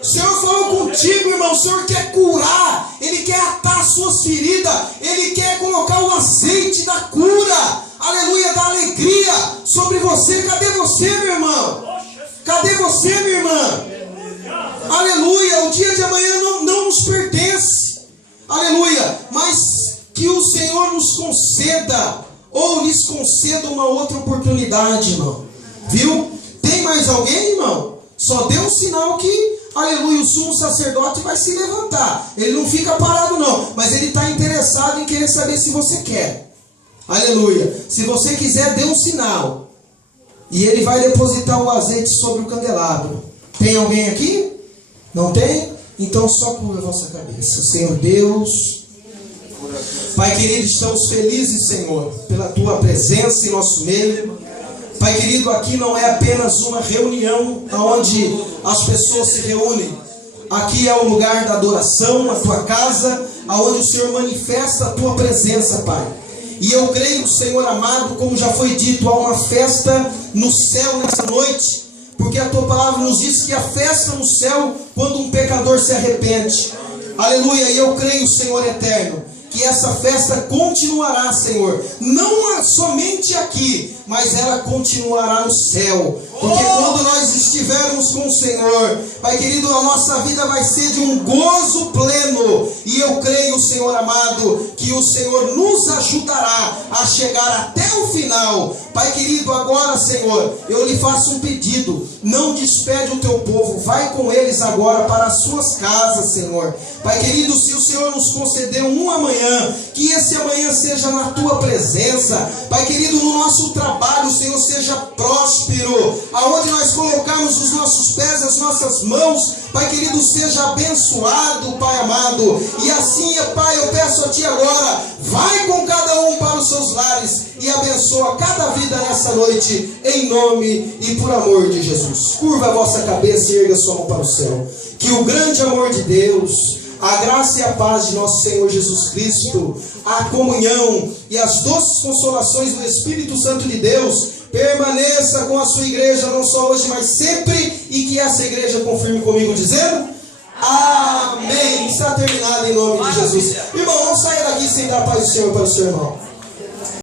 O Senhor falou contigo, irmão. O Senhor quer curar. Ele quer atar as suas feridas. Ele quer colocar o azeite da cura. Aleluia, da alegria sobre você. Cadê você, meu irmão? Cadê você, minha irmã? Aleluia. O dia de amanhã não nos pertence. Aleluia. Mas que o Senhor nos conceda, ou lhes conceda uma outra oportunidade, irmão. Viu? Tem mais alguém, irmão? Só dê um sinal que, aleluia, o sumo sacerdote vai se levantar. Ele não fica parado, não. Mas ele está interessado em querer saber se você quer. Aleluia. Se você quiser, dê um sinal. E ele vai depositar o azeite sobre o candelabro. Tem alguém aqui? Não tem? Então só curva a vossa cabeça. Senhor Deus, Pai querido, estamos felizes, Senhor, pela Tua presença em nosso meio. Pai querido, aqui não é apenas uma reunião onde as pessoas se reúnem. Aqui é o lugar da adoração, a Tua casa, onde o Senhor manifesta a Tua presença, Pai. E eu creio, Senhor amado, como já foi dito, há uma festa no céu nessa noite. Porque a Tua palavra nos diz que a festa no céu quando um pecador se arrepende. Aleluia, e eu creio, Senhor eterno, que essa festa continuará, Senhor, não somente aqui, mas ela continuará no céu. Porque quando nós estivermos com o Senhor, Pai querido, a nossa vida vai ser de um gozo pleno. E eu creio, Senhor amado, que o Senhor nos ajudará a chegar até o final. Pai querido, agora, Senhor, eu lhe faço um pedido. Não despede o teu povo. Vai com eles agora para as suas casas, Senhor. Pai querido, se o Senhor nos concedeu um amanhã, que esse amanhã seja na tua presença. Pai querido, no nosso trabalho, o Senhor seja próspero. Aonde nós colocarmos os nossos pés, as nossas mãos, Pai querido, seja abençoado, Pai amado. E assim, Pai, eu peço a Ti agora, vai com cada um para os seus lares e abençoa cada vida nessa noite, em nome e por amor de Jesus. Curva a vossa cabeça e erga sua mão para o céu. Que o grande amor de Deus, a graça e a paz de nosso Senhor Jesus Cristo, a comunhão e as doces consolações do Espírito Santo de Deus permaneça com a sua igreja, não só hoje, mas sempre, e que essa igreja confirme comigo dizendo amém. Está terminado em nome de Jesus. Irmão, não saia daqui sem dar a paz do Senhor para o seu irmão.